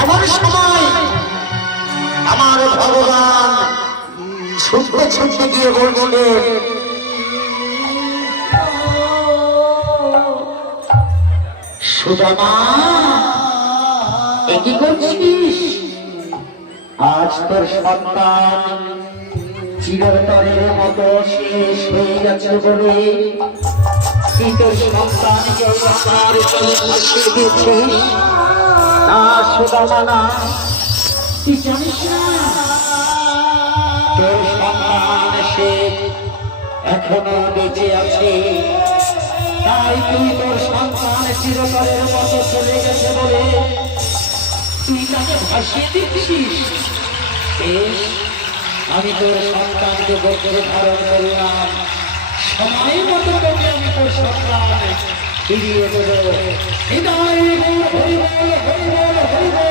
এমন সময় আমার ভগবান ছুটতে ছুটতে গিয়ে বলছিলেন, সুদামা কি করছিস? আজ তোর সন্তান চিরতরের মতো শেষ হয়ে গেছে বলে তুই তোর সন্তানকে আমার দিচ্ছিস না সুদামা না, তুই জানিস না তোর সন্তান সে এখনো বেঁচে আছে, তাই তুই তোর সন্তান চিরতরের মতো চলে গেছে বলে তুই তাকে ভাসিয়ে দিচ্ছিস। আমি তোর সন্তানকে গর্ভে ধারণ করলাম, সময় মতো তোকে আমি তোর সন্তান ফিরিয়ে দেব। হৃদয় হরি বল, হরি বল, হরি বল।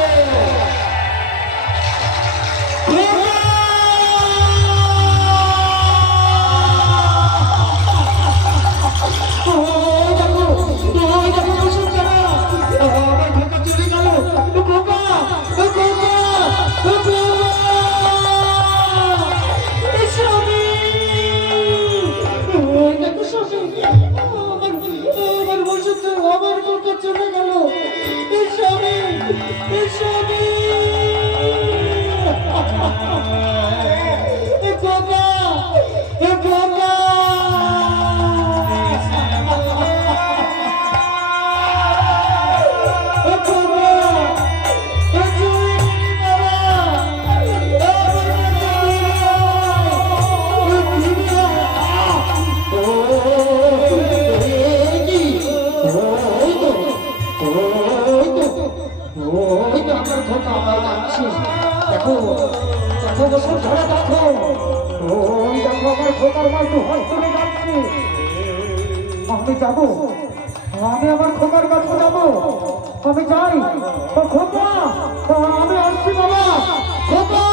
আমি যাবো, আমি আমার খোকার কাছে যাবো, আমি যাই। খোকা আমি আসছি বাবা, খোকা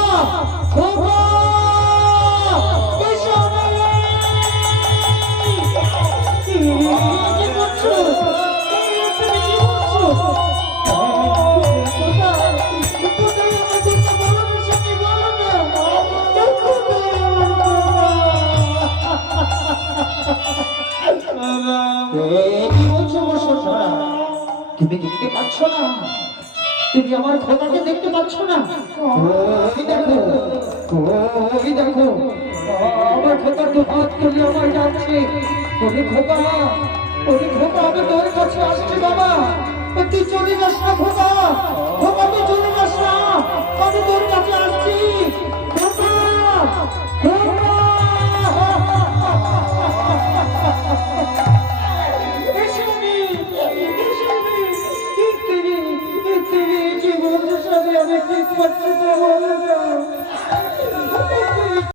খোকা তুমি দেখতে পাচ্ছ না? তুমি আমার খোকাকে দেখতে পাচ্ছ না? ওই দেখো, ওই দেখো আমার খোকা তো হাত তুলে আমার যাচ্ছে। ওরে খোকা, ওরে খোকা আমি তোর কাছে আসছি বাবা, তুই চলে যাস না।